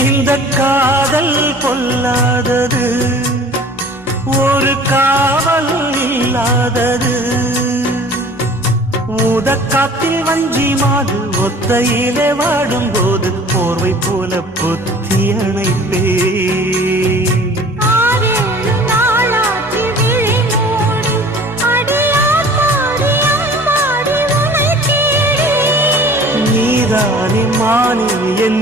இந்த காதல் பொல்லாதது ஒரு காவல் இல்லாதது. ஊதக்காத்தில் வஞ்சி மாது ஒத்தையிலே வாடும் போது போர்வை போல புத்தி அணைப்பே மூடி. நீதானே மானே என்